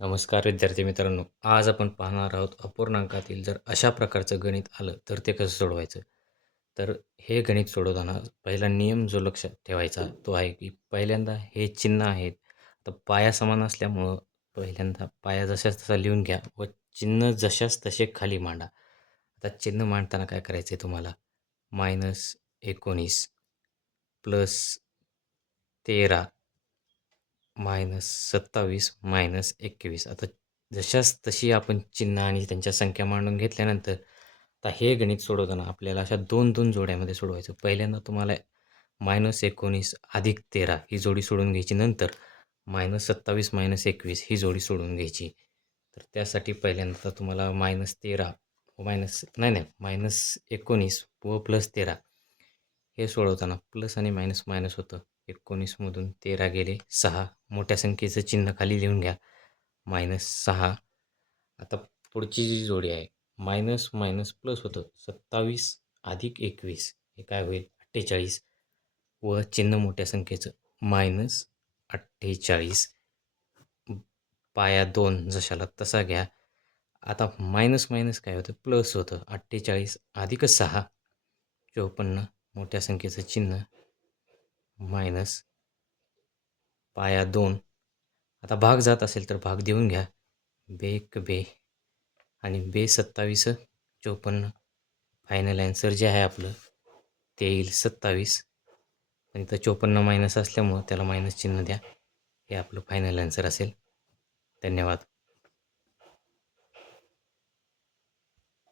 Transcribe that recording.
नमस्कार विद्यार्थी मित्रांनो. आज आपण पाहणार आहोत अपूर्णांकातील जर अशा प्रकारचं गणित आलं तर ते कसं सोडवायचं? तर हे गणित सोडवताना पहिला नियम जो लक्षात ठेवायचा तो आहे की पहिल्यांदा हे चिन्ह आहेत. तर पाया समान असल्यामुळं पहिल्यांदा पाया जशाच तसा लिहून घ्या व चिन्ह जशाच तसे खाली मांडा. आता चिन्ह मांडताना काय करायचं आहे तुम्हाला? मायनस एकोणीस प्लस तेरा. मायनस सत्तावीस मायनस एकवीस. आता जशाच तशी आपण चिन्ह आणि त्यांच्या संख्या मांडून घेतल्यानंतर आता हे गणित सोडवताना आपल्याला अशा दोन दोन जोड्यामध्ये सोडवायचं. पहिल्यांदा तुम्हाला मायनस एकोणीस अधिक तेरा ही जोडी सोडून घ्यायची. नंतर मायनस सत्तावीस मायनस एकवीस ही जोडी सोडून घ्यायची. तर त्यासाठी पहिल्यांदा तुम्हाला मायनस तेरा मायनस नाही नाही मायनस एकोणीस व प्लस तेरा हे सोडवताना प्लस आणि मायनस मायनस होतं. एकोणीसमधून तेरा गेले सहा. मोठ्या संख्येचं चिन्ह खाली लिहून घ्या. मायनस सहा. आता पुढची जी जोडी आहे मायनस मायनस प्लस होतं सत्तावीस अधिक एकवीस. हे काय होईल? अठ्ठेचाळीस. व चिन्ह मोठ्या संख्येचं मायनस अठ्ठेचाळीस. पाया दोन जशाला तसा घ्या. आता मायनस मायनस काय होतं? प्लस होतं. अठ्ठेचाळीस अधिक सहा. चोपन्न. मोठ्या संख्येचं चिन्ह मायनस पाया दोन. आता भाग जात असेल तर भाग देऊन घ्या. बे एक बे. आणि बे सत्तावीस चोपन्न. फायनल ॲन्सर जे आहे आपलं ते येईल सत्तावीस. आणि इथं चोपन्न मायनस असल्यामुळं त्याला मायनस चिन्ह द्या. हे आपलं फायनल ॲन्सर असेल. धन्यवाद.